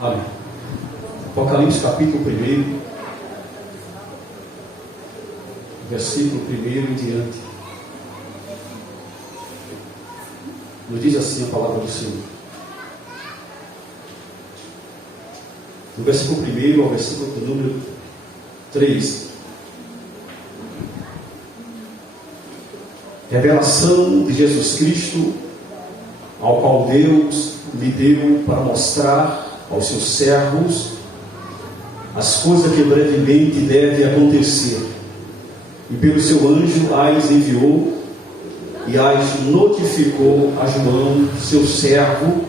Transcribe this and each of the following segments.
Amém. Apocalipse capítulo 1, versículo 1 em diante. Nos diz assim a palavra do Senhor. Do versículo 1 ao versículo número 3. Revelação de Jesus Cristo, ao qual Deus lhe deu para mostrar aos seus servos as coisas que brevemente devem acontecer. E pelo seu anjo as enviou e as notificou a João, seu servo,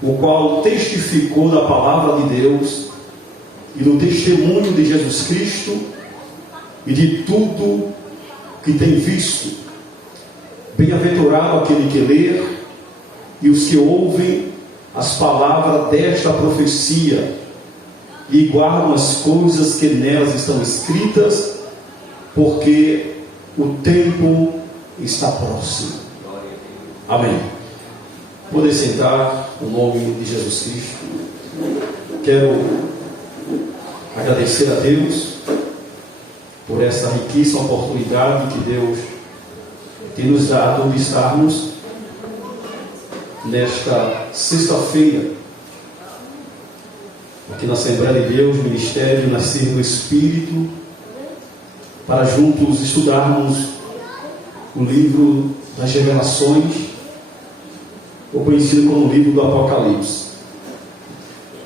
o qual testificou da palavra de Deus e do testemunho de Jesus Cristo e de tudo que tem visto. Bem-aventurado aquele que lê e os que ouvem as palavras desta profecia e guardam as coisas que nelas estão escritas, porque o tempo está próximo. Amém. Poder sentar no nome de Jesus Cristo. Quero agradecer a Deus por essa riquíssima oportunidade que Deus tem nos dado de estarmos nesta sexta-feira aqui na Assembleia de Deus, Ministério Nascer no Espírito, para juntos estudarmos o livro das Revelações, ou conhecido como o livro do Apocalipse.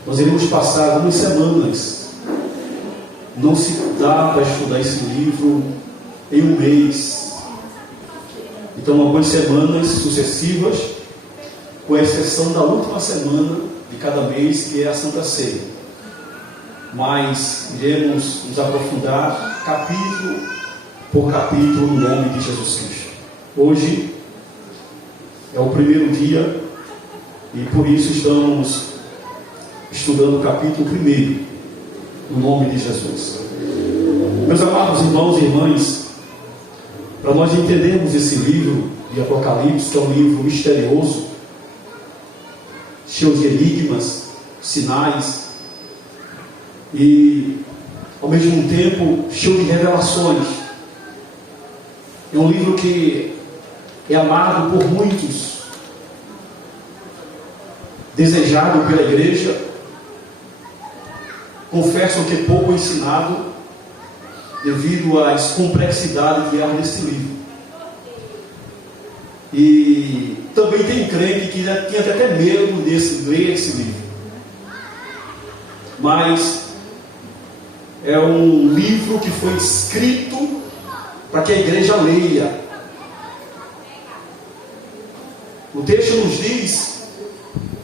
Nós iremos passar algumas semanas. Não se dá para estudar esse livro em um mês. Então, algumas semanas sucessivas, com exceção da última semana de cada mês, que é a Santa Ceia. Mas iremos nos aprofundar capítulo por capítulo no nome de Jesus Cristo. Hoje é o primeiro dia e por isso estamos estudando o capítulo 1, no nome de Jesus. Meus amados irmãos e irmãs, para nós entendermos esse livro de Apocalipse, que é um livro misterioso, cheio de enigmas, sinais e ao mesmo tempo cheio de revelações. É um livro que é amado por muitos, desejado pela igreja. Confesso que é pouco ensinado devido às complexidades que há nesse livro. E também tem crente que tinha até medo de ler esse livro. Mas é um livro que foi escrito para que a igreja leia. O texto nos diz,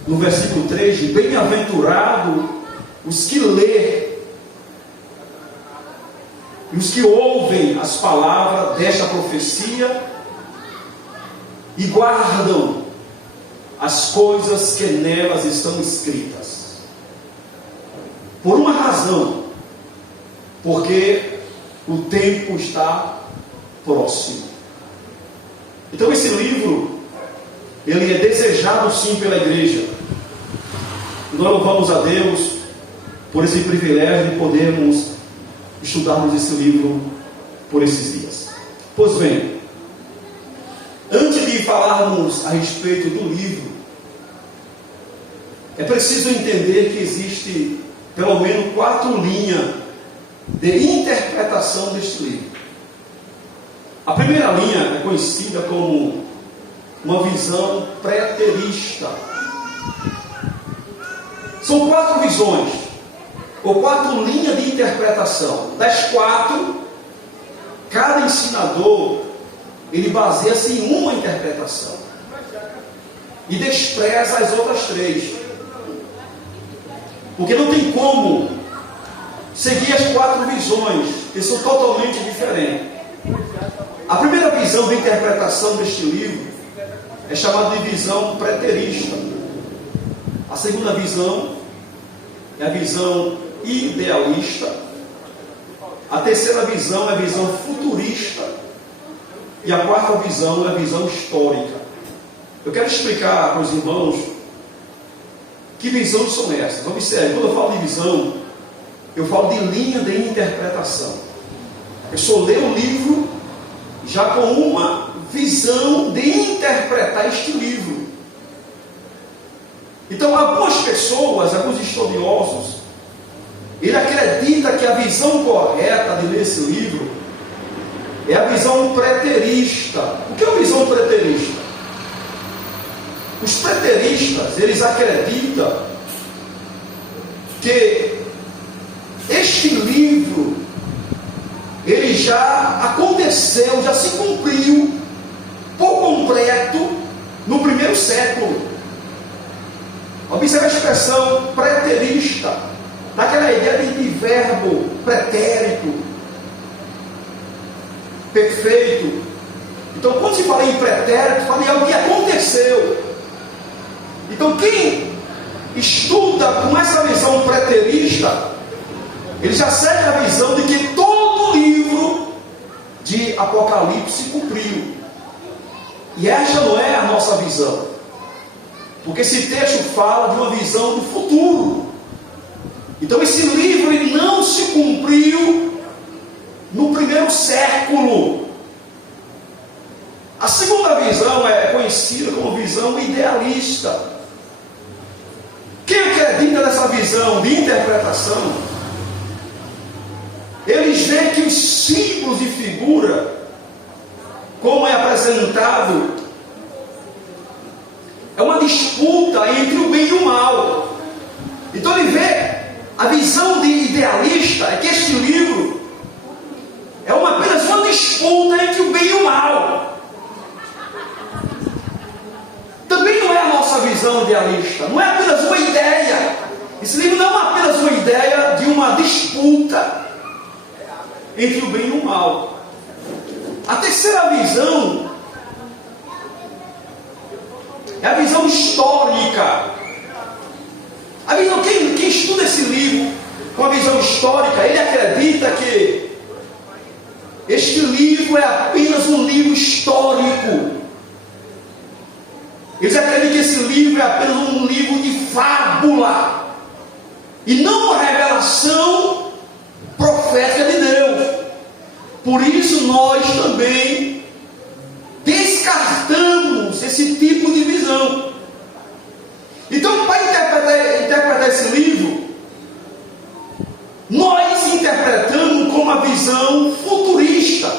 no versículo 3, bem-aventurado os que lêem e os que ouvem as palavras desta profecia e guardam as coisas que nelas estão escritas. Por uma razão, porque o tempo está próximo. Então esse livro, ele é desejado sim pela igreja. Nós louvamos a Deus por esse privilégio de podermos estudarmos esse livro por esses dias. Pois bem, antes de falarmos a respeito do livro, é preciso entender que existe pelo menos 4 linhas de interpretação deste livro. A primeira linha é conhecida como uma visão preterista. São 4 visões, ou 4 linhas de interpretação. Das 4, cada ensinador, ele baseia-se em uma interpretação e despreza as outras 3. Porque não tem como seguir as 4 visões, que são totalmente diferentes. A primeira visão de interpretação deste livro é chamada de visão preterista. A segunda visão é a visão idealista. A terceira visão é a visão futurista. E a quarta visão é a visão histórica. Eu quero explicar para os irmãos Que visões são essas? Observe, quando eu falo de visão, eu falo de linha de interpretação. A pessoa lê o livro já com uma visão de interpretar este livro. Então, algumas pessoas, alguns estudiosos, ele acredita que a visão correta de ler esse livro é a visão preterista. O que é a visão preterista? Os preteristas, eles acreditam que este livro, ele já aconteceu, já se cumpriu por completo no primeiro século. Observe a expressão preterista, daquela ideia de verbo pretérito, perfeito. Então, quando se fala em pretérito, fala em algo que aconteceu. Então, quem estuda com essa visão preterista, ele já segue a visão de que todo o livro de Apocalipse se cumpriu. E esta não é a nossa visão, porque esse texto fala de uma visão do futuro. Então esse livro ele não se cumpriu no primeiro século. A segunda visão é conhecida como visão idealista. Quem acredita nessa visão de interpretação, eles veem que os símbolos de figura, como é apresentado, é uma disputa entre o bem e o mal. Então ele vê, a visão de idealista é que este livro é apenas uma disputa entre o bem e o mal. Também não é a nossa visão idealista, não é apenas uma ideia. Esse livro não é apenas uma ideia de uma disputa entre o bem e o mal. A terceira visão é a visão histórica. A visão, quem estuda esse livro com a visão histórica, ele acredita que este livro é apenas um livro histórico. Eles acreditam que esse livro é apenas um livro de fábula e não uma revelação profética de Deus. Por isso nós também descartamos esse tipo de visão. Então, para interpretar esse livro, nós interpretamos com uma visão futurista.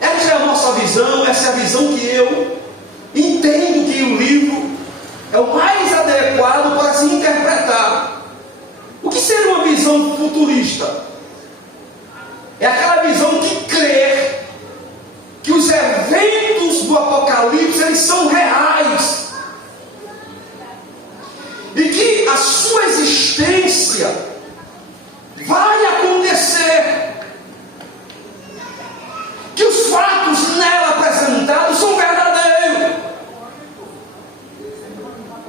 Essa é a nossa visão, essa é a visão que eu entendo que o livro é o mais adequado para se interpretar. O que seria uma visão futurista? É aquela visão que crê que os eventos do Apocalipse eles são reais e que a sua existência vai acontecer, que os fatos nela apresentados são verdadeiros,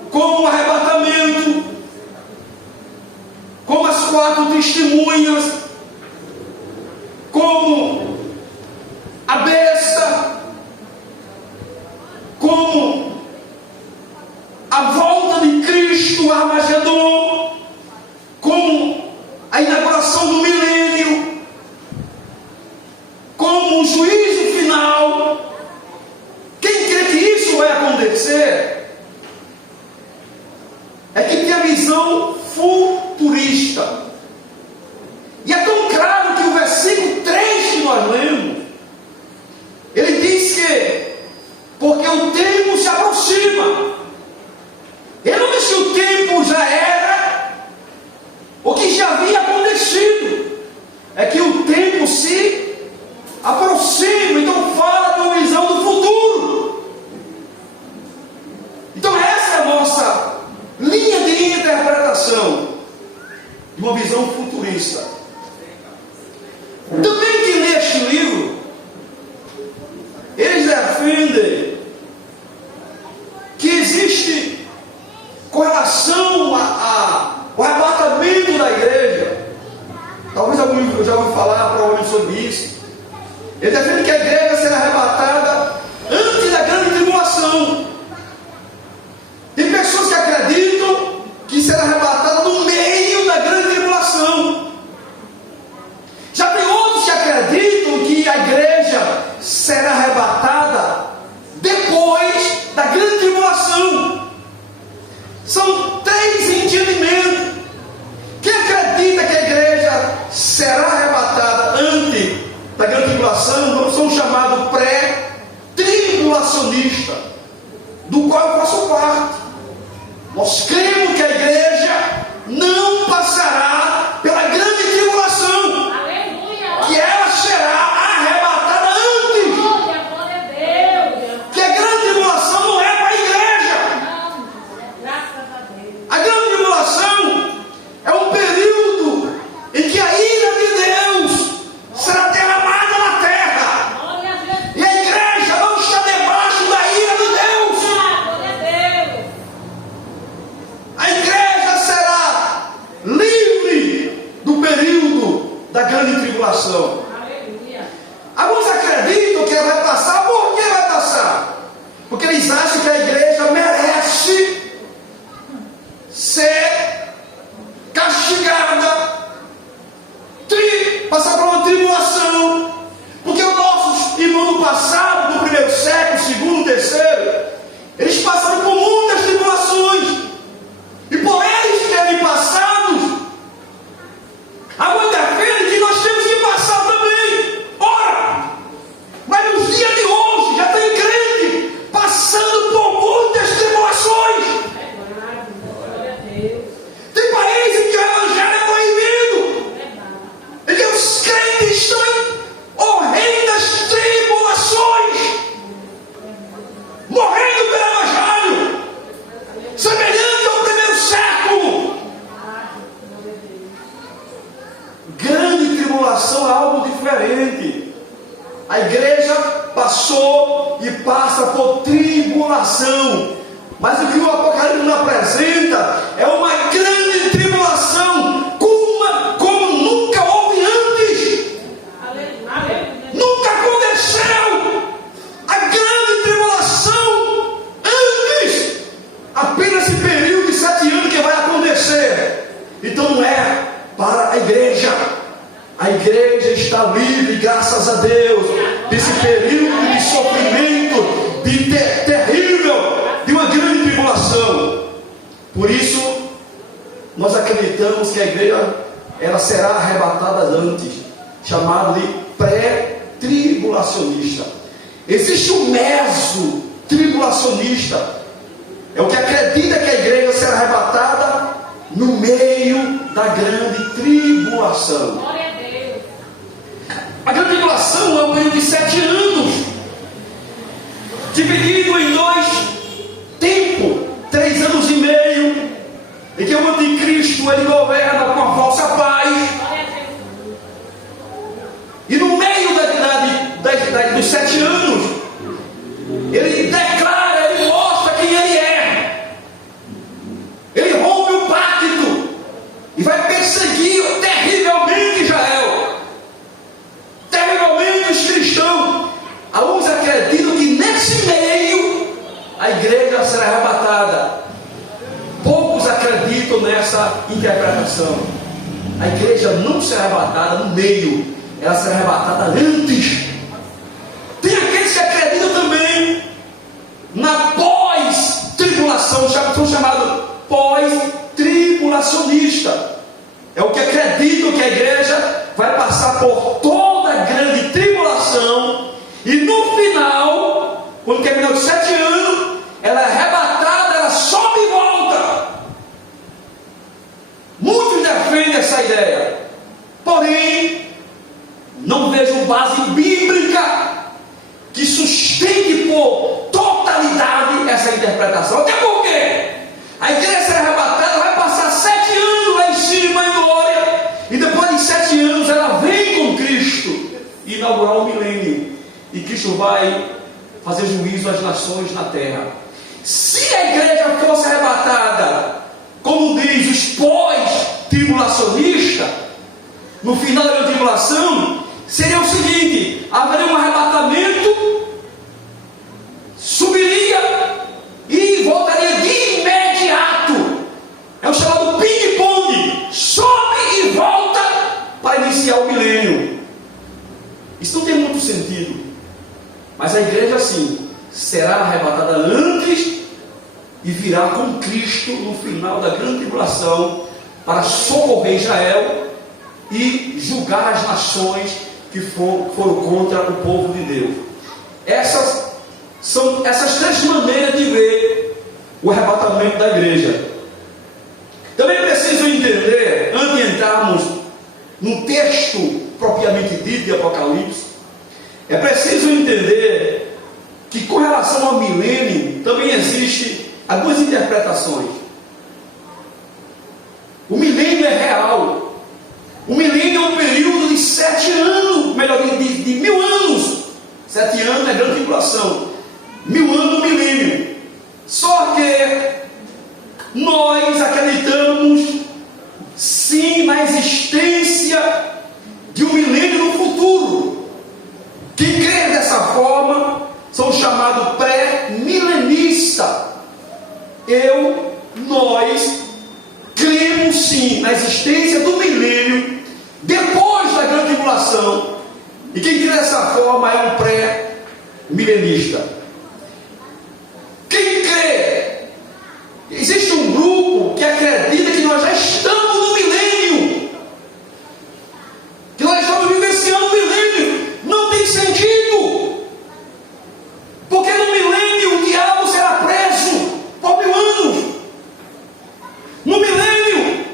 como o arrebatamento, como as 4 testemunhas, como a besta, como a volta de Cristo, o Armagedon, como a inauguração do milênio, como o juízo final. Quem crê que isso vai acontecer é que tem a visão futurista. E é tão claro que o versículo 3 que nós lemos, ele diz que porque o tempo se aproxima. Ele não diz que o tempo já era o que já havia acontecido, é que o tempo se aproxima. Então fala de uma visão do futuro. Então essa é a nossa linha de interpretação de uma visão futurista. Também quem lê este livro, eles defendem que existe correlação ao arrebatamento da igreja. Talvez algum já ouviu falar provavelmente sobre isso. Eles defendem que a igreja será arrebatada antes da grande tribulação. Tem pessoas que acreditam igreja passou e passa por tribulação. Mas o que o Apocalipse nos apresenta é uma grande tribulação, como nunca houve antes. Nunca aconteceu a grande tribulação antes. Apenas esse período de 7 anos que vai acontecer. Então não é para a igreja. A igreja está livre, graças a Deus, desse período de sofrimento, terrível, de uma grande tribulação. Por isso, nós acreditamos que a igreja ela será arrebatada antes, chamado de pré-tribulacionista. Existe um meso tribulacionista, é o que acredita que a igreja será arrebatada no meio da grande tribulação. A grande tribulação é um período de 7 anos, dividido em 2 tempos, 3 anos e meio, em que o anticristo ele governa com a falsa paz, e no meio dos 7 anos, ele declara, ele mostra quem ele é, ele rompe o pacto, e vai perseguir terrivelmente Israel, terrivelmente os cristãos. Alguns acreditam que nesse meio a igreja será arrebatada. Poucos acreditam nessa interpretação. A igreja não será arrebatada no meio, ela será arrebatada antes. Tem aqueles que acreditam também na pós-tribulação, são chamados pós-tribulacionista. É o que acreditam que a igreja vai passar por toda a grande tribulação e no final, quando terminar os 7 anos, ela é arrebatada, ela sobe e volta. Muitos defendem essa ideia, porém não vejo base bíblica que sustente por totalidade essa interpretação. Até porque a igreja será arrebatada, vai passar 7 anos lá em cima em glória, e depois de 7 anos ela vem com Cristo e inaugurar o milênio, e Cristo vai fazer juízo às nações na terra. Se a igreja fosse arrebatada, como diz os pós-tribulacionistas, no final da tribulação, seria o seguinte: haveria um arrebatamento, subiria e voltaria de imediato. É o chamado ping-pong, sobe e volta para iniciar o milênio. Isso não tem muito sentido, mas a igreja sim será arrebatada antes e virá com Cristo no final da grande tribulação para socorrer Israel e julgar as nações que foram contra o povo de Deus. Essas são essas 3 maneiras de ver o arrebatamento da igreja. Também preciso entender, antes de entrarmos no texto propriamente dito de Apocalipse, é preciso entender que com relação ao milênio também existe algumas interpretações. O milênio é real. O milênio é um período de 7 anos, melhor, de 1000 anos. 7 anos é grande tribulação. 1000 anos no milênio. Só que nós acreditamos sim na existência de um milênio no futuro. Quem crê dessa forma são chamados pré-milenistas. Nós cremos sim na existência do milênio depois da grande tribulação. E quem crê dessa forma é um pré-milenista. Quem crê? Existe um grupo que acredita que nós já estamos no milênio, que nós estamos vivenciando o milênio. Não tem sentido, porque no milênio o diabo será preso por 1000 anos. No milênio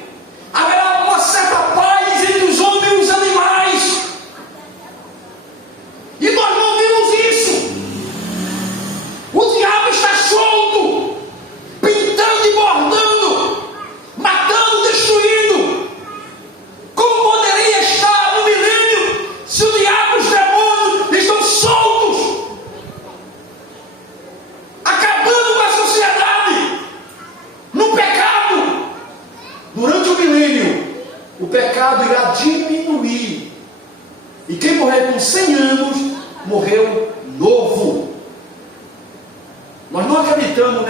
haverá uma certa paz entre os homens e os animais, e nós não vimos isso. O diabo está solto, pintando e bordando, matando, destruindo pecado irá diminuir. E quem morrer com 100 anos, morreu novo. Nós não acreditamos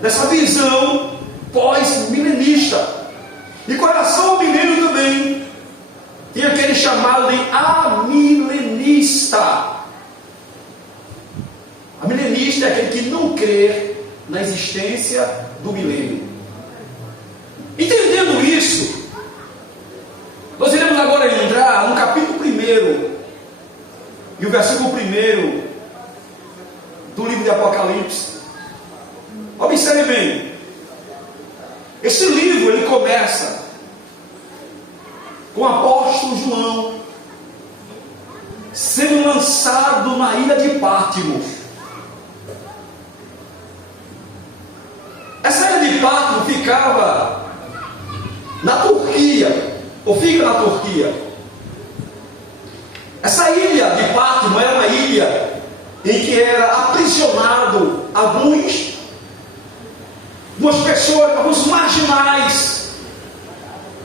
nessa visão pós-milenista. E com relação ao milênio também, tem aquele chamado de amilenista. Amilenista é aquele que não crê na existência do milênio. Entendendo isso, nós iremos agora entrar no capítulo 1 e o versículo 1 do livro de Apocalipse. Observe bem, esse livro ele começa com o apóstolo João sendo lançado na ilha de Patmos. Essa ilha de Patmos ficava na Turquia, ou fica na Turquia. Essa ilha de Patmos era uma ilha em que era aprisionado algumas pessoas, alguns marginais,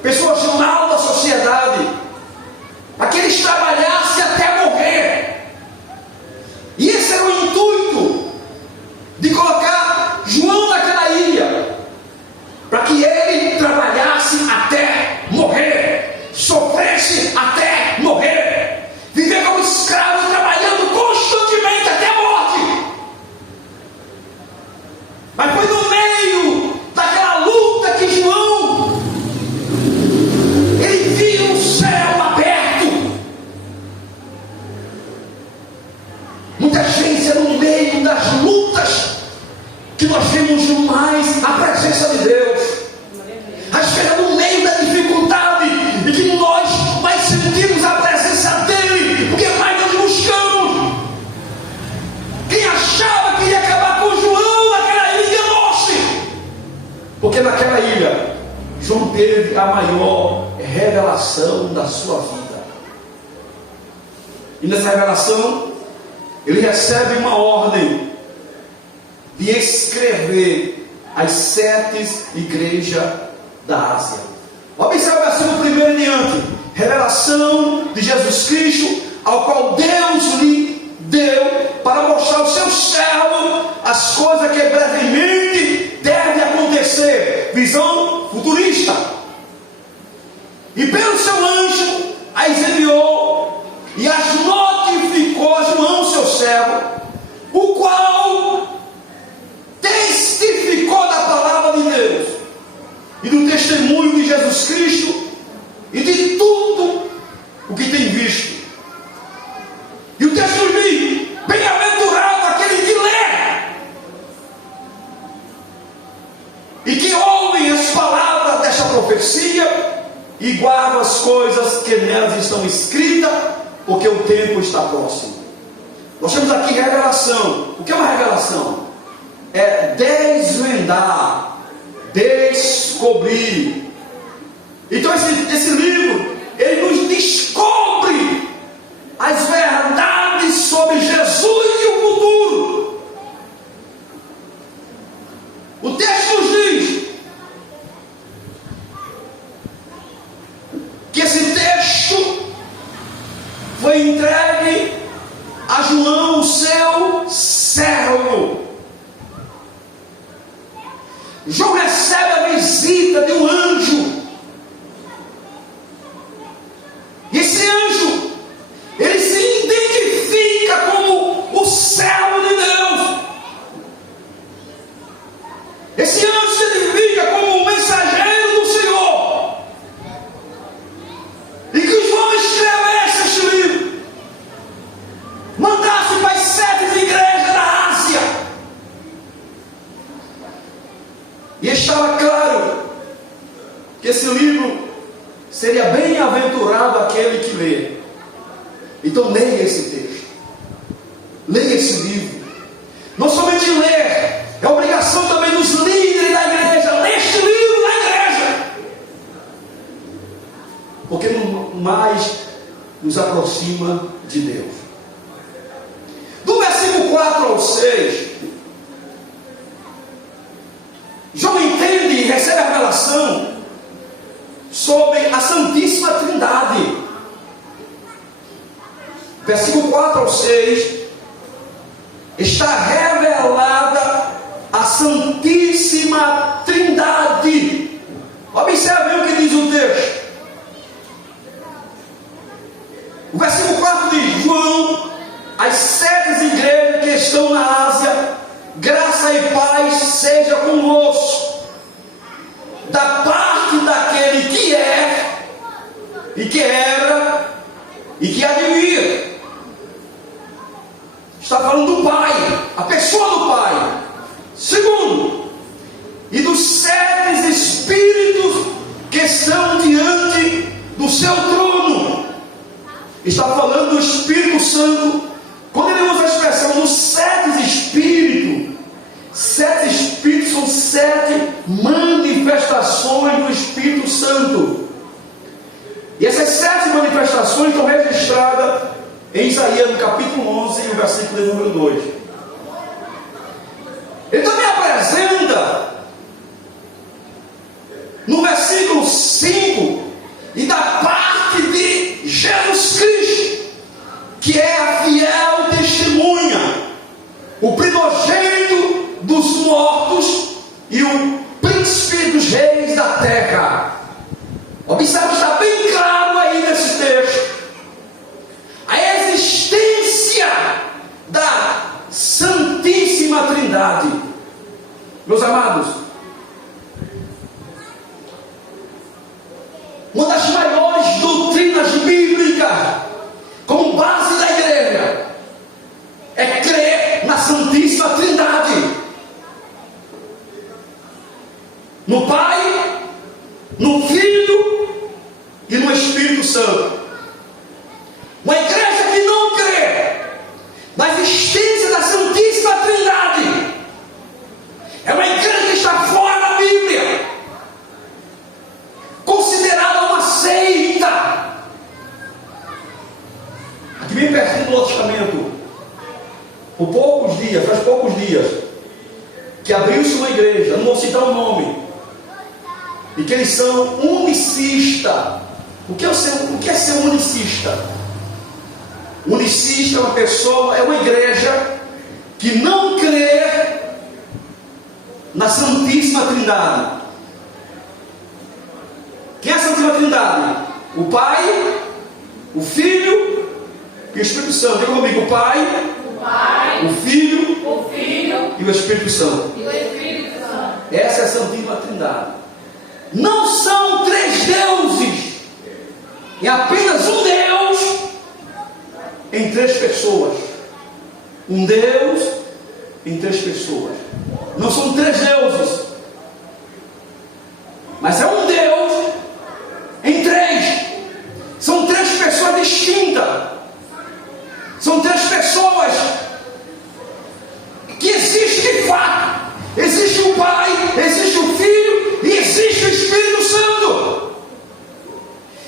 pessoas mal da sociedade, para que eles trabalhassem até morrer. E esse era o intuito de colocar João naquela ilha, para que ele trabalhasse até morrer, sofresse até morrer, viver como escravo, trabalhando constantemente até a morte. Mas foi no meio daquela luta que João, ele viu o céu aberto. Muita gente é no meio das lutas que nós vemos mais a presença de Deus. Às vezes é no meio da dificuldade e que nós mais sentimos a presença dele, porque mais nós buscamos. Quem achava que ia acabar com João naquela ilha, enganoou-se. Porque naquela ilha João teve a maior revelação da sua vida. E nessa revelação ele recebe uma ordem de escrever as 7 igrejas da Ásia. Observe o versículo 1 em diante. Revelação de Jesus Cristo, ao qual Deus lhe deu para mostrar ao seu servo as coisas que brevemente devem acontecer. Visão futurista. E pelo seu anjo as enviou e as notificou a João, seu servo, o qual testificou da palavra de Deus e do testemunho de Jesus Cristo e de tudo o que tem visto. E o texto diz: bem-aventurado aquele que lê e que ouvem as palavras desta profecia e guardam as coisas que nelas estão escritas, porque o tempo está próximo. Nós temos aqui revelação. O que é uma revelação? É desvendar, descobrir. Então esse livro, ele nos descobre as verdades sobre Jesus e o futuro. O texto nos diz que esse texto foi entregue a João, o seu servo. João recebe a visita de um anjo. E esse anjo, ele se identifica como o servo de Deus. Esse anjo se identifica como o mensageiro do Senhor. E que João escrevesse este livro, mandasse para as 7 igrejas da Ásia. E estava claro que esse livro seria bem-aventurado aquele que lê. Então leia esse texto, leia esse livro. Não somente ler, é obrigação também dos líderes da igreja. Lê este livro na igreja, porque mais nos aproxima de Deus. Do versículo 4 ao 6, João entende e recebe a revelação sobre a santificação Santíssima Trindade. Versículo 4 ao 6, está revelada a Santíssima Trindade. Observe o que diz o texto. O versículo 4 diz: João, as 7 igrejas que estão na Ásia, graça e paz seja convosco, da parte daquele que é, e que era, e que há de vir. Está falando do Pai, a pessoa do Pai. Segundo, e dos 7 Espíritos que estão diante do seu trono. Está falando do Espírito Santo. Quando ele usa a expressão dos 7 Espíritos, 7 Espíritos são 7 manifestações do Espírito Santo. E essas 7 manifestações estão registradas em Isaías, no capítulo 11, e o versículo de número 2. Ele também apresenta no versículo 5, e da parte de Jesus Cristo, que é a fiel testemunha, o primogênito dos mortos e o príncipe dos reis da terra. Observe, está bem claro aí nesse texto a existência da Santíssima Trindade. Meus amados, uma das maiores doutrinas bíblicas como base da igreja é crer na Santíssima Trindade, no Pai, no Filho e no Espírito Santo. Uma igreja que não crê na existência da Santíssima Trindade é uma igreja que está fora da Bíblia, considerada uma seita. Aqui bem pertinho do Novo Testamento, faz poucos dias, que abriu-se uma igreja, não vou citar o nome, e que eles são unicistas. O que é ser unicista? Unicista é uma pessoa, é uma igreja que não crê na Santíssima Trindade. Quem é a Santíssima Trindade? O Pai, o Filho e o Espírito Santo. Diga comigo: o Pai, o Filho e o Espírito Santo. Essa é a Santíssima Trindade. Não são 3 deuses, é apenas um Deus em 3 pessoas. Um Deus em 3 pessoas. Não são 3 deuses, mas é um Deus em 3. São 3 pessoas distintas. São 3 pessoas que existem de fato. Existe o Pai, existe o Filho e existe o Espírito Santo.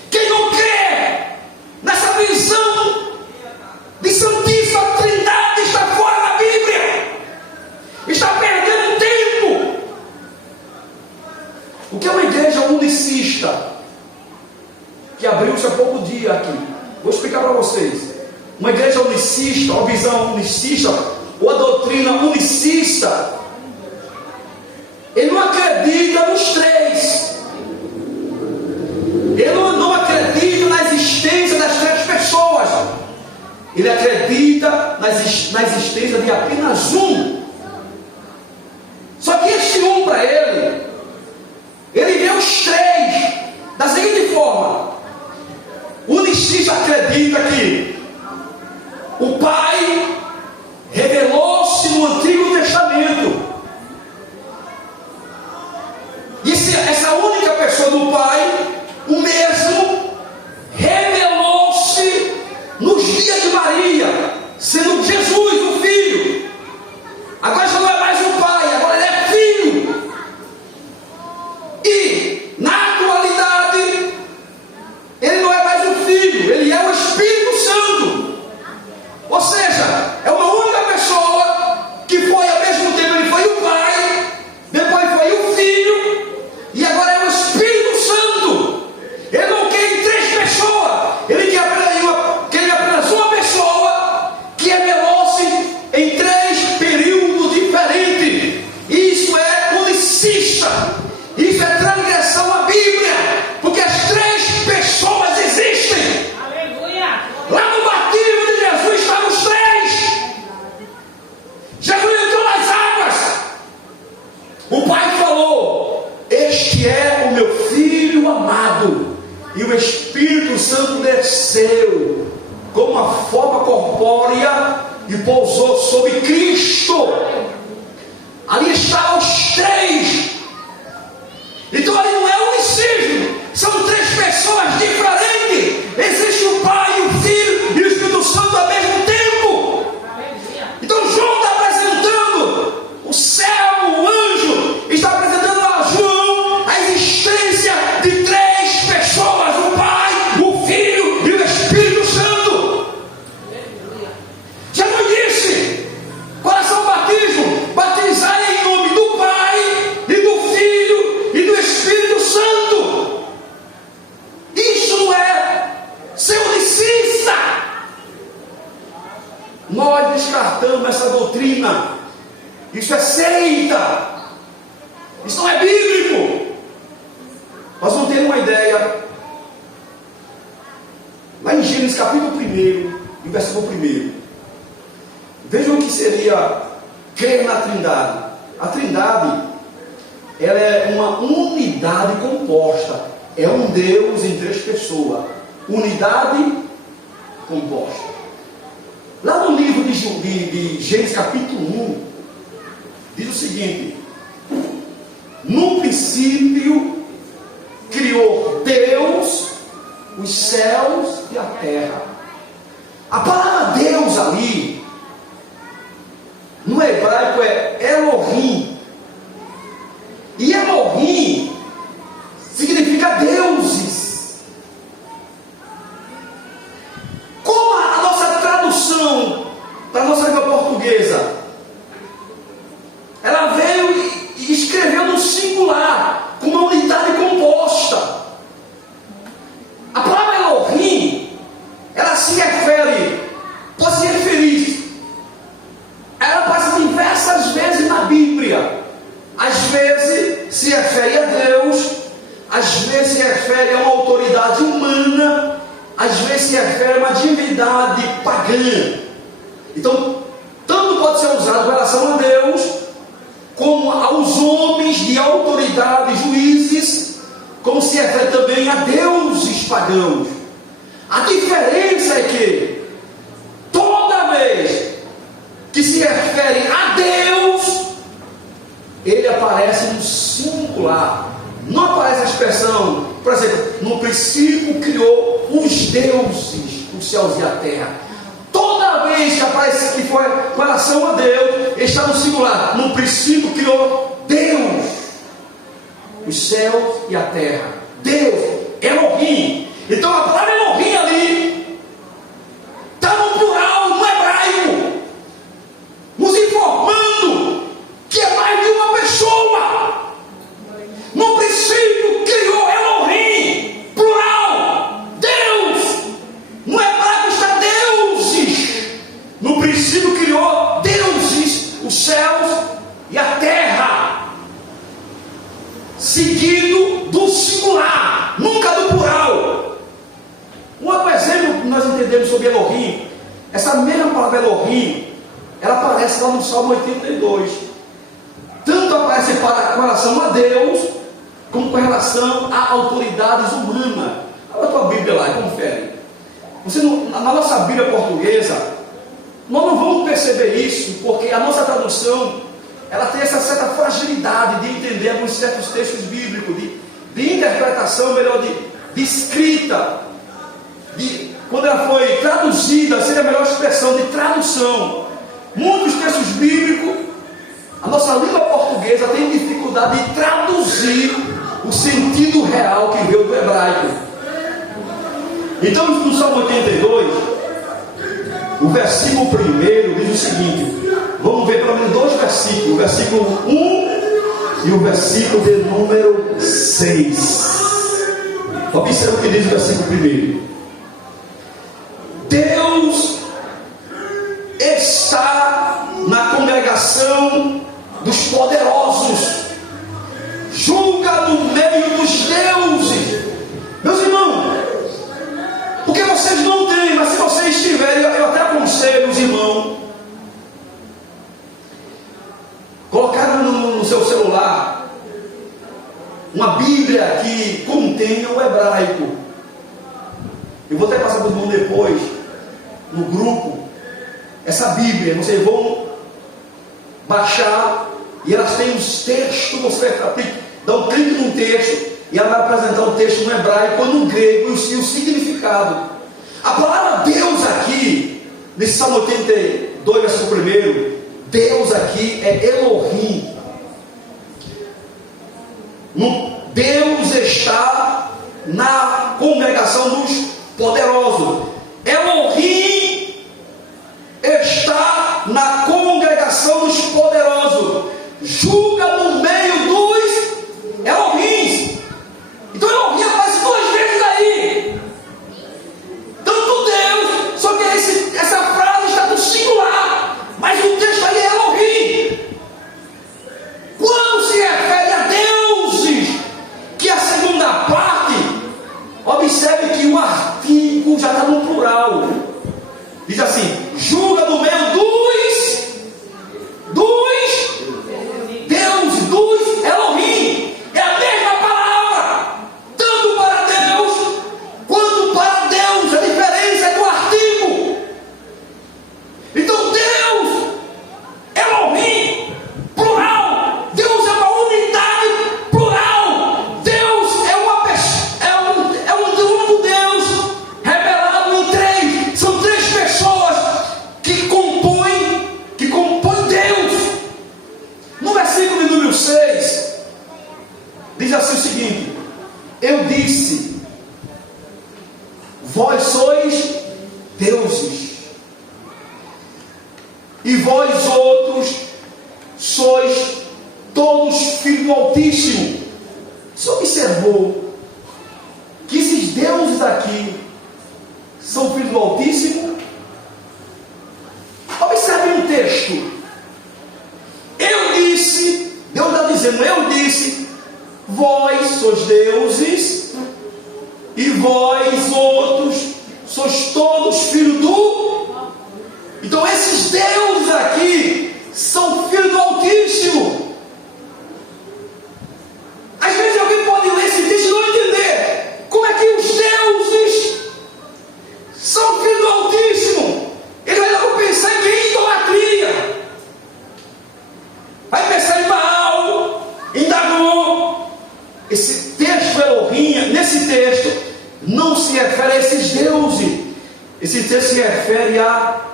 Quem não crê nessa visão de Santíssima Trindade está fora da Bíblia, está perdendo tempo. O que é uma igreja unicista que abriu-se há pouco dia aqui? Vou explicar para vocês. Uma igreja unicista, uma visão unicista, ou a doutrina unicista, ele não acredita nos 3. Ele não acredita na existência das 3 pessoas. Ele acredita na existência de apenas um. Só que este um, para ele vê os 3 da seguinte forma: o unicista acredita que o Pai revelou-se no Antigo Testamento. E essa única pessoa do Pai, o mesmo, revelou-se nos dias de Maria, sendo Jesus o Filho. Agora já não é mais o Pai, agora ele é Filho. E na atualidade ele não é mais o Filho, ele é o Espírito Santo. Ou seja, é uma única pessoa que foi ao mesmo tempo, ele foi o Pai, depois foi o Filho, e agora é o Espírito Santo. Ele injustiça. Isso é transgressão à Bíblia, porque as três pessoas existem. Aleluia. Lá no batismo de Jesus estavam os três. Jesus entrou nas águas. O Pai falou: este é o meu Filho amado. E o Espírito Santo desceu como uma forma corpórea e pousou sobre Cristo. Ali estavam os três. Então ali não é unicismo, são três pessoas diferentes. Existe o Pai, o Filho e o Espírito Santo ao mesmo tempo. Então João está apresentando o céu, o anjo está apresentando a João a existência de três pessoas: o Pai, o Filho e o Espírito Santo. Jesus disse: coração batismo, batizar em nome do Pai e do Filho e do Espírito Santo. Isso não é ser unicista. Nós descartamos essa doutrina. Isso é seita. Isso não é bíblico. Nós vamos ter uma ideia. Lá em Gênesis capítulo 1 e versículo 1. Vejam o que seria crer na Trindade. A Trindade, ela é uma unidade composta. É um Deus em três pessoas. Unidade composta. Lá no livro de Gênesis capítulo 1, diz o seguinte: no princípio criou Deus os céus e a terra. A palavra Deus ali no hebraico é Elohim. E Elohim significa deuses. Como a nossa tradução para a nossa língua portuguesa, ela veio e escreveu no singular, com uma unidade composta. A palavra Elohim, ela se refere, pode se referir, ela aparece diversas vezes na Bíblia. Às vezes se refere a Deus, às vezes se refere a uma autoridade humana, às vezes se refere a uma divindade pagã. Então, tanto pode ser usado em relação a Deus, como aos homens de autoridade, juízes, como se refere também a deuses pagãos. A diferença é que toda vez que se refere a Deus, ele aparece no singular. Não aparece a expressão, por exemplo, no princípio criou os deuses, os céus e a terra. Toda vez que aparece que foi com relação a Deus, está no singular. No princípio criou Deus, os céus e a terra. Deus, Elohim. Então a palavra Elohim ali está no plural, no hebraico, nos informando que é mais de uma pessoa. No princípio criou Elohim, plural, Deus. No hebraico está deuses. No princípio criou deuses, os céus e a terra, seguido do singular, nunca do plural. Um outro exemplo que nós entendemos sobre Elohim, essa mesma palavra Elohim, ela aparece lá no Salmo 82. Tanto aparece com relação a Deus, como com relação a autoridades humanas. Olha a tua Bíblia lá e confere. Na nossa Bíblia portuguesa, nós não vamos perceber isso, porque a nossa tradução, ela tem essa certa fragilidade de entender alguns certos textos bíblicos, de interpretação, melhor, de escrita, quando ela foi traduzida, seria a melhor expressão, de tradução. Muitos textos bíblicos, a nossa língua portuguesa tem dificuldade de traduzir o sentido real que veio do hebraico. Então, no Salmo 82, o versículo 1 diz o seguinte: vamos ver pelo menos dois versículos, o versículo 1 e o versículo de número 6. Observe o que diz o versículo 1. Deus está na congregação dos poderosos, meio dos deuses. Meus irmãos, porque vocês não têm, mas se vocês tiverem, eu até aconselho os irmãos, colocar no seu celular uma Bíblia que contenha o hebraico. Eu vou até passar para o irmão depois, no grupo, essa Bíblia. Vocês vão baixar e elas têm os textos. Você dá um clique num texto e ela vai apresentar o texto no hebraico ou no grego e o significado. A palavra Deus aqui, nesse Salmo 82, versículo 1, Deus aqui é Elohim. Deus está na congregação dos poderosos. Elohim está na congregação dos poderosos. Julga no meio dos Elohims. Então Elohim aparece 2 vezes aí. Tanto Deus, só que essa frase está no singular, mas o texto aí é Elohim. Quando se refere a deuses, que a segunda parte, observe que o artigo já está no plural. Diz assim: julga no meio dos deuses, dos Elohim. É a mesma palavra, tanto para Deus quanto para Deus. A diferença é do artigo. Então Deus, Elohim, plural. Deus é uma unidade plural. Deus é um único Deus revelado em 3. São 3 pessoas que compõem Deus. No versículo de número 6 diz assim o seguinte: eu disse, vós sois deuses, e vós outros sois todos filhos do Altíssimo. Você observou que esses deuses aqui são filhos do Altíssimo? Observe um texto. Eu disse, Deus está dizendo, eu disse, vós sois deuses, e vós outros sois todos filhos do... Então esses deuses aqui são filhos do Altíssimo. Às vezes alguém pode ler esse texto e não entender como é que os deuses são filhos do Altíssimo. Ele vai logo pensar em idolatria, vai pensar em Baal, em Dagon. Esse texto Elohim, nesse texto, não se refere a esses deuses. Esse texto se refere à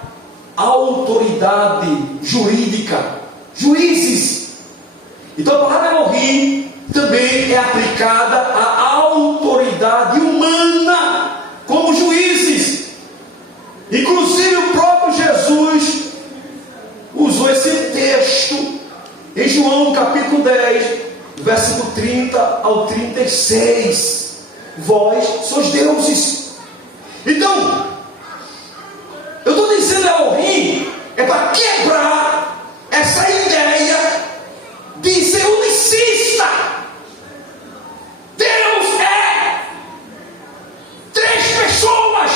autoridade jurídica, juízes. Então a palavra Elohim também é aplicada à autoridade humana como juízes. Inclusive o próprio Jesus usou esse texto em João capítulo 10, versículo 30 ao 36. Vós sois deuses. Então, eu estou dizendo Elohim é para quebrar essa ideia de ser unicista. Deus é 3 pessoas: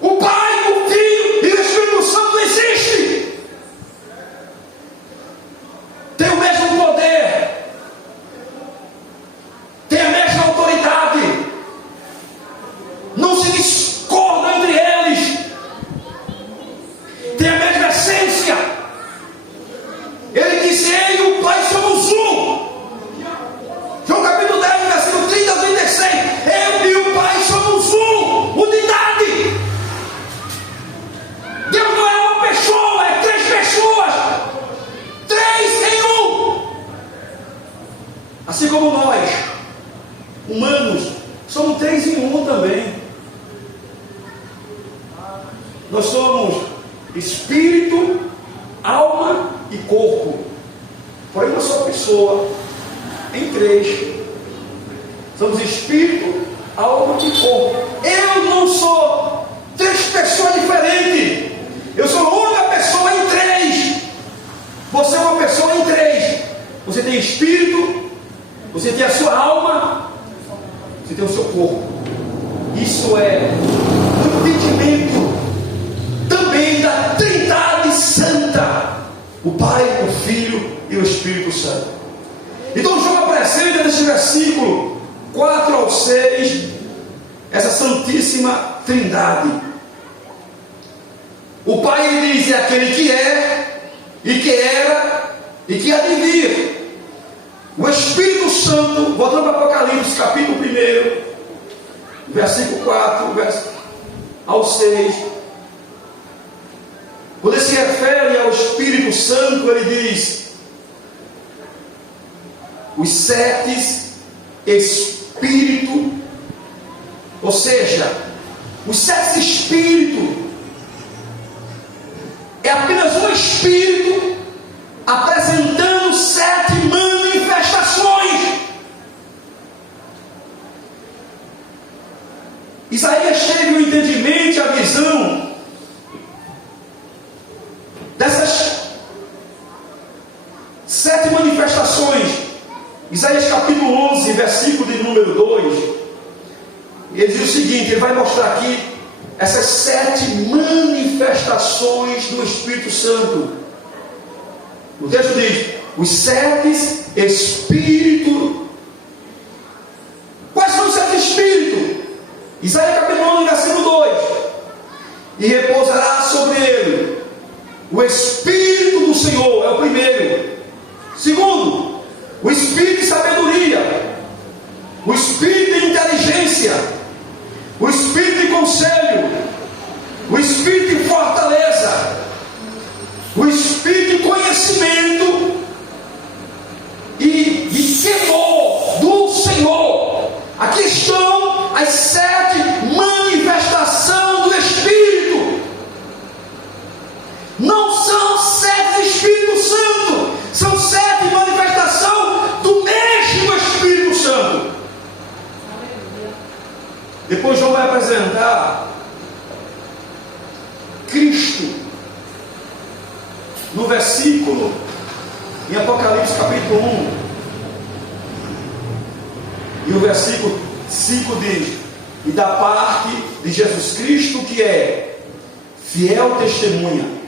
o Pai, o Filho e o Espírito Santo. Não existe. Tem o mesmo poder, tem a mesma autoridade, não se discorda entre eles, tem a mesma essência. Ele disse: eu e o Pai somos um. João capítulo 10, versículo 30 ao 36. Eu e o Pai somos um. Unidade. Deus não é uma pessoa, é 3 pessoas. 3 em 1. Assim como nós, humanos, somos 3 em 1 também. Nós somos espírito, alma e corpo. Porém, uma só pessoa em 3. Somos espírito, alma e corpo. Eu não sou 3 pessoas diferentes. Eu sou uma única pessoa em 3. Você é uma pessoa em 3. Você Você tem espírito, você tem a sua alma, você tem o seu corpo. Isso é o entendimento também da Trindade Santa, o Pai, o Filho e o Espírito Santo. Então João apresenta nesse versículo 4 ao 6 essa Santíssima Trindade. O Pai, ele diz, é aquele que é, e que era, e que há de vir. O Espírito Santo, voltando para Apocalipse, capítulo 1, versículo 4 ao 6, quando ele se refere ao Espírito Santo, ele diz: os 7 Espíritos, ou seja, os 7 Espíritos é apenas um Espírito apresentando 7 manifestações. Isaías teve o entendimento e a visão dessas 7 manifestações. Isaías capítulo 11, versículo de número 2, ele diz o seguinte, ele vai mostrar aqui essas 7 manifestações do Espírito Santo. O texto diz: os 7 Espíritos. Quais são os 7 Espíritos? Isaías capítulo 11, versículo 2: e repousará sobre ele o Espírito do Senhor, é o primeiro. Segundo, o Espírito de sabedoria, o Espírito de inteligência, o Espírito de conselho, o Espírito de fortaleza, o Espírito de conhecimento e de temor do Senhor. Aqui estão as 7 manifestações do Espírito. Não são 7 Espíritos Santos, são 7 manifestações do mesmo Espírito Santo. Depois João vai apresentar Cristo no versículo em Apocalipse capítulo 1, e o versículo 5 diz: e da parte de Jesus Cristo, que é fiel testemunha.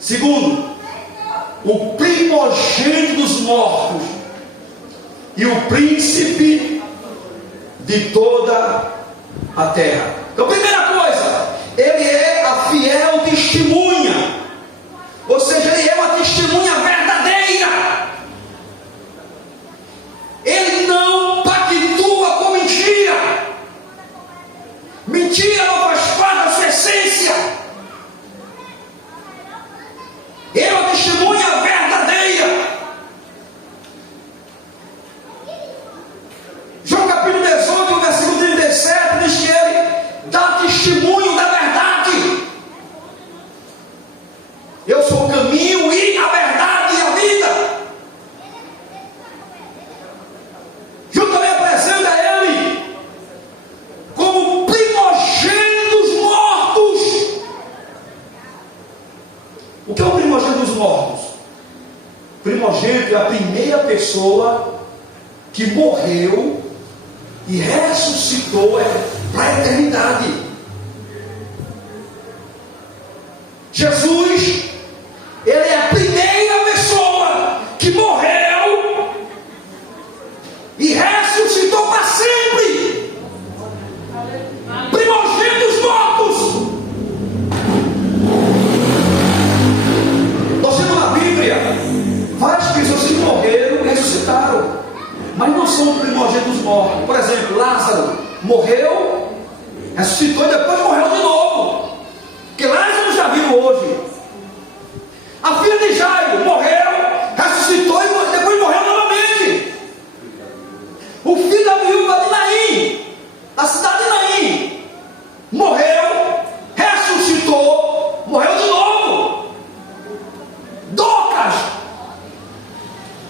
Segundo, o primogênito dos mortos e o príncipe de toda a terra. Então, primeira coisa, ele é a fiel testemunha, ou seja, ele é uma testemunha verdadeira. Ele não pactua com mentira. Mentira não faz parte da sua essência. Ele é uma testemunha verdadeira. João capítulo 18, versículo 37 diz que ele dá testemunho da verdade. Eu sou o caminho e a verdade e a vida. João também apresenta ele como primogênito dos mortos. O que é o primogênito dos mortos? Primogênito é a primeira pessoa que morreu e ressuscitou para a eternidade. Jesus, ele é a primeira pessoa que morreu e ressuscitou para sempre. Primogênito dos mortos. Nós temos na Bíblia várias pessoas que morreram e ressuscitaram, mas não são primogênitos dos mortos. Por exemplo, Lázaro morreu, ressuscitou e depois morreu de novo. Porque Lázaro já viu hoje. A filha de Jairo morreu, ressuscitou e depois morreu novamente. O filho da viúva de Naim, da cidade de Naim, morreu, ressuscitou, morreu de novo. Docas,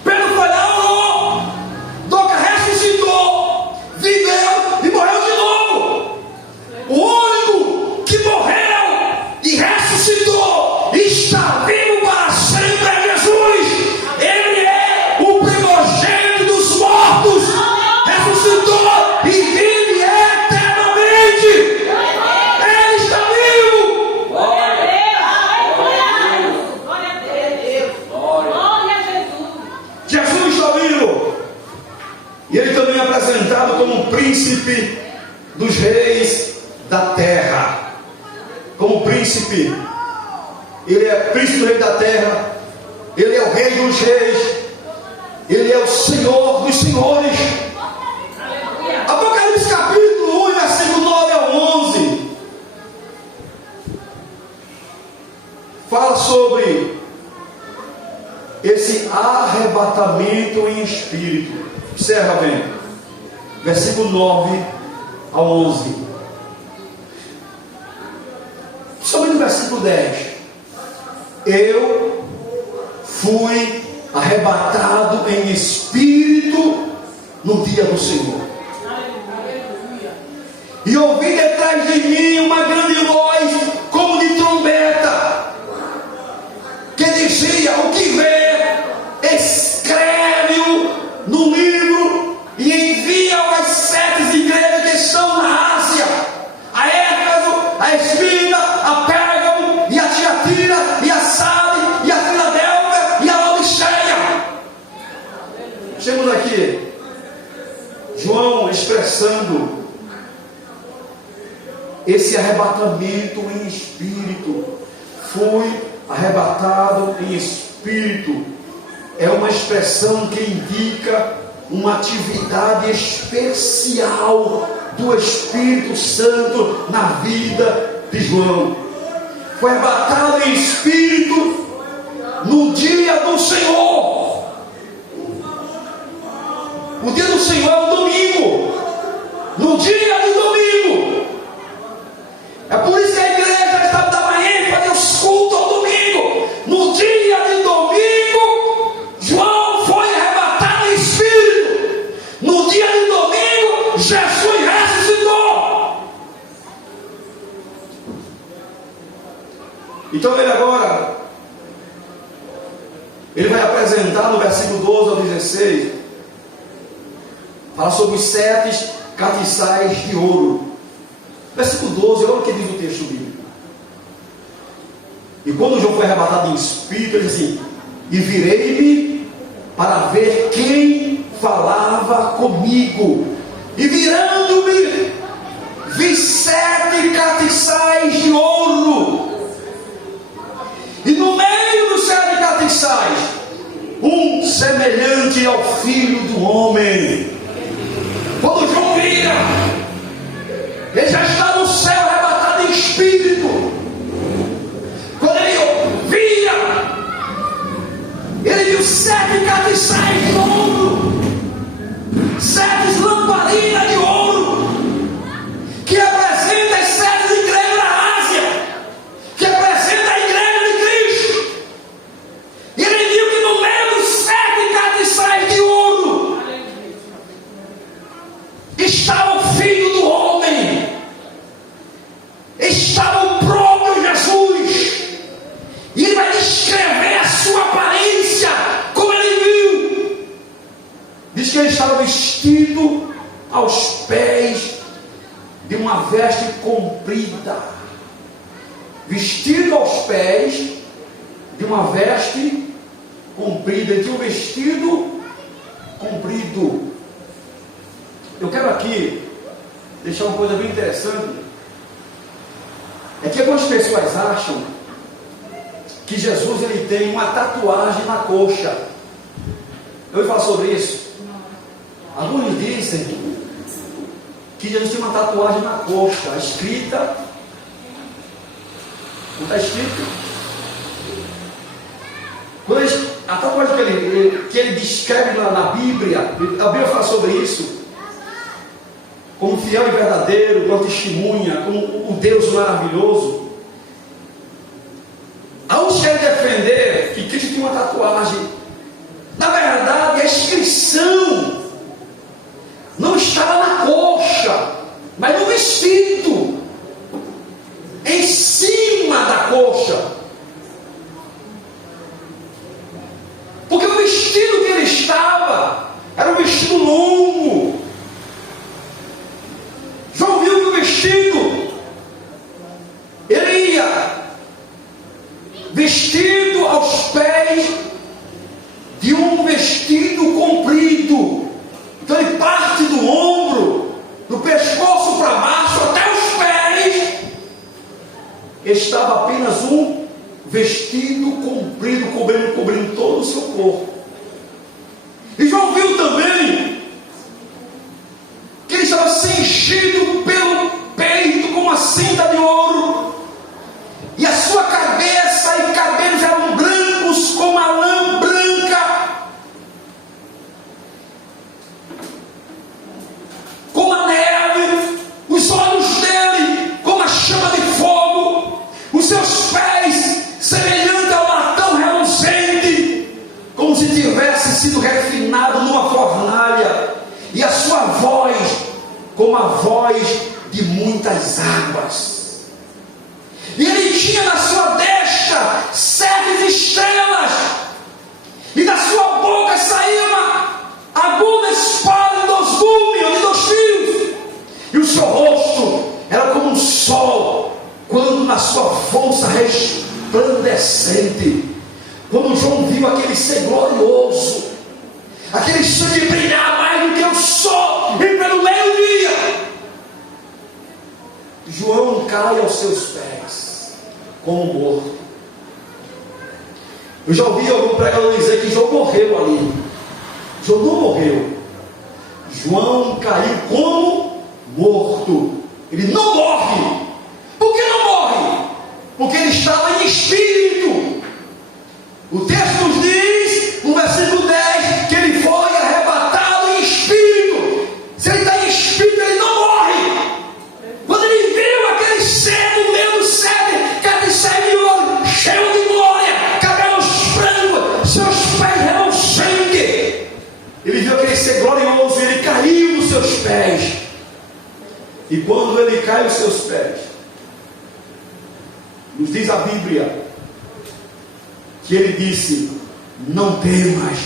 Pedro foi lá, orou, Docas ressuscitou, viveu e morreu de novo. O único que morreu e ressuscitou está vivo para sempre como príncipe dos reis da terra. Como príncipe, ele é príncipe do rei da terra, ele é o rei dos reis, ele é o Senhor dos senhores. Apocalipse capítulo 1, versículo 9 ao 11, fala sobre esse arrebatamento em espírito. Observa bem, versículo 9 ao 11, somente no versículo 10: eu fui arrebatado em espírito no dia do Senhor, e ouvi detrás de mim uma grande voz como de trombeta, que dizia: o que vê, escreve-o no livro e envia-o às 7 igrejas que estão na Ásia, a Éfeso, a Esmirna, a Pérgamo, e a Tiatira, e a Sardes, e a Filadélfia, e a Laodiceia. Chegamos aqui, João expressando esse arrebatamento em espírito. Fui arrebatado em espírito. É uma expressão que indica uma atividade especial do Espírito Santo na vida de João. Foi arrebatado em espírito no dia do Senhor. O dia do Senhor é o domingo. No dia do domingo. É por isso que a igreja está dando ênfase aos cultos ao domingo. No dia de domingo, João foi arrebatado em espírito. No dia de domingo, Jesus ressuscitou. Então ele agora, ele vai apresentar no versículo 12 ao 16, fala sobre os 7 castiçais de ouro. Versículo 12, olha o que diz o texto bíblico. E quando João foi arrebatado em espírito, ele diz assim: e virei-me para ver quem falava comigo. E virando-me, vi 7 castiçais de ouro. E no meio dos 7 castiçais, um semelhante ao Filho do Homem. Quando João vira, ele já está no céu arrebatado em espírito. Quando ele vira, ele viu 7 castiçais de ouro, 7 lamparinas de ouro, que representa as 7 igrejas da Ásia, que representa a igreja de Cristo. E ele viu que no meio dos 7 castiçais de ouro estava o Filho do Homem, estava o próprio Jesus. E ele vai descrever a sua aparência, como ele viu. Diz que ele estava vestido aos pés de uma veste comprida. Vestido aos pés de uma veste comprida. Ele tinha um vestido comprido. Eu quero aqui deixar uma coisa bem interessante. É que algumas pessoas acham que Jesus ele tem uma tatuagem na coxa. Eu vou falar sobre isso. Alguns dizem que Jesus tem uma tatuagem na coxa, escrita. Não está escrito? A tatuagem que ele descreve na Bíblia, a Bíblia fala sobre isso, como fiel e verdadeiro, como testemunha, como o Deus maravilhoso. Alguns querem defender que Cristo tinha uma tatuagem. Na verdade, a inscrição não estava na coxa, mas no vestido, em cima da coxa. Porque o vestido que ele estava era um vestido longo. João viu que o vestido, ele ia vestido aos pés de um vestido comprido. Então ele parte do ombro estava apenas um vestido comprido, cobrindo todo o seu corpo. E João viu também que ele estava cingido pelo peito com uma cinta de ouro, e a sua cabeça e cabelos eram brancos como a lã branca, como a neve, os olhos dele como a chama de fogo, os seus pés semelhante ao latão reluzente, como se tivesse sido refinado numa fornalha, e a sua voz como a voz de muitas águas. E ele tinha na sua destra 7 estrelas, e da sua boca saía uma aguda espada de 2 gumes, de 2 fios, e o seu rosto era como um sol, quando na sua força resplandecente. Quando João viu aquele ser glorioso, aquele sangue brilhar mais do que o sol, e pelo meio-dia, João cai aos seus pés, como morto. Eu já ouvi algum pregador dizer que João morreu ali. João não morreu. João caiu como morto. Ele não morre. Por que não morre? Porque ele estava em espírito. O texto nos diz, no versículo 10, que ele foi arrebatado em espírito. Se ele está em espírito, ele não morre. Quando ele viu aquele ser no meio do céu, cabeçado de ouro, cheio de glória, cabelos brancos, seus pés reluzentes, ele viu aquele ser glorioso e ele caiu nos seus pés. E quando ele cai nos seus pés, nos diz a Bíblia que ele disse: não temas,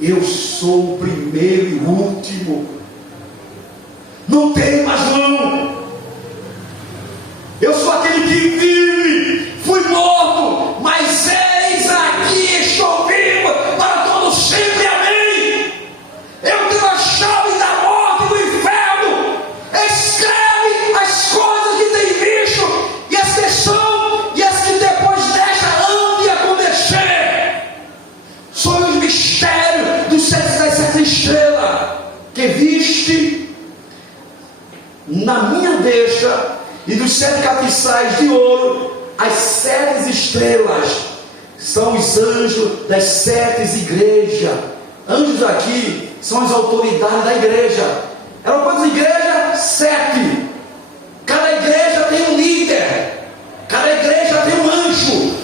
eu sou o primeiro e o último. Não temas, não. Eu sou aquele que vive, fui morto, mas eis aqui, estou vivo para todo sempre, amém. Eu tenho a chave da morte e do inferno. Escreve as coisas que tem visto, e as que são, e as que depois desta hão de acontecer. São os mistérios dos das 7 estrelas que viste na minha destra, e dos 7 castiçais de ouro. As 7 estrelas são os anjos das 7 igrejas. Anjos aqui são as autoridades da igreja. Eram quantas igrejas? 7. Cada igreja tem um líder, cada igreja tem um anjo,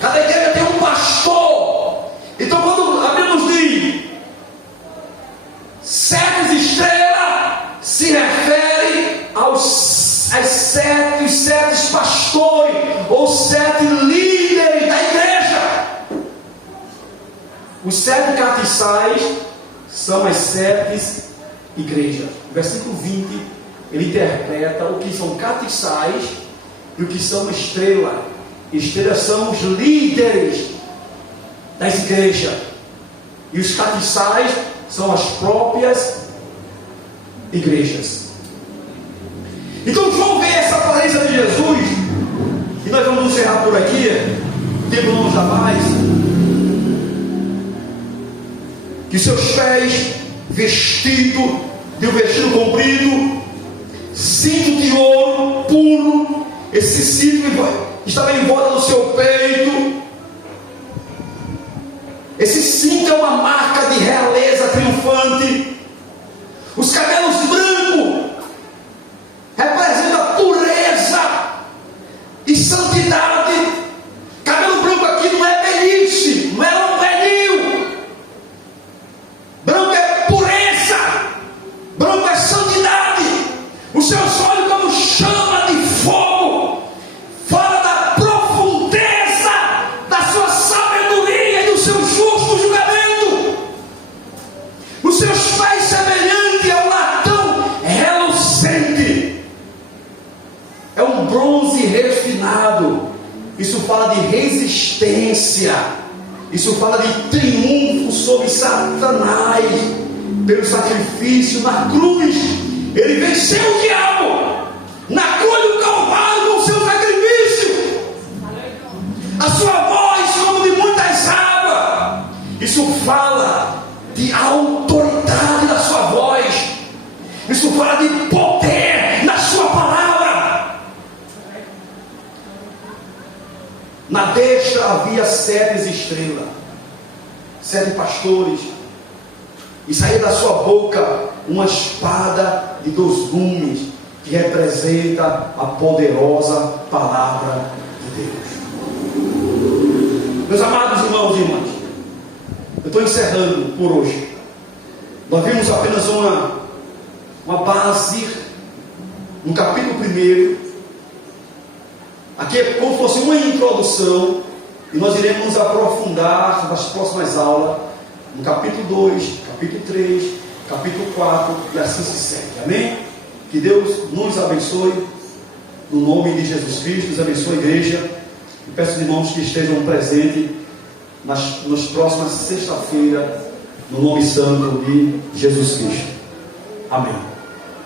cada igreja tem um pastor. Então, quando a Bíblia nos diz 7 estrelas, se refere às 7 pastores, ou 7 líderes da igreja. Os 7 castiçais são as 7 igrejas. No versículo 20, ele interpreta o que são castiçais e o que são estrelas. Estrelas são os líderes das igrejas, e os castiçais são as próprias igrejas. Então João vê essa aparência de Jesus, e nós vamos encerrar por aqui, o tempo não nos dá mais. Que seus pés vestido de um vestido comprido, cinto de ouro puro, esse cinto estava em volta do seu peito. Esse cinto é uma marca de realeza triunfante. Os cabelos brancos representam pureza e santidade. Cabelo branco aqui não é velhice, não é um velhinho. Branco é pureza, branco é santidade. Os seus olhos como chama de fogo, fala da profundeza da sua sabedoria e do seu justo julgamento. Os seus pés semelhantes ao latão reluzente, é um bronze refinado. Isso fala de resistência, isso fala de triunfo sobre Satanás pelo sacrifício na cruz. Ele venceu o diabo na cruz do Calvário com o seu sacrifício. a sua voz como de muitas águas. Isso fala de autoridade da sua voz. Isso fala de poder na sua palavra. Na destra havia 7 estrelas, 7 pastores, e saía da sua boca uma espada de 2 gumes, que representa a poderosa palavra de Deus. Meus amados irmãos e irmãs, eu estou encerrando por hoje. Nós vimos apenas uma base no capítulo 1. Aqui é como se fosse uma introdução, e nós iremos nos aprofundar nas próximas aulas, no capítulo 2, capítulo 3, capítulo 4, e assim se segue. Amém? Que Deus nos abençoe, no nome de Jesus Cristo. Nos abençoe a igreja, e peço aos irmãos que estejam presentes nas próximas sexta-feira, no nome santo de Jesus Cristo. Amém.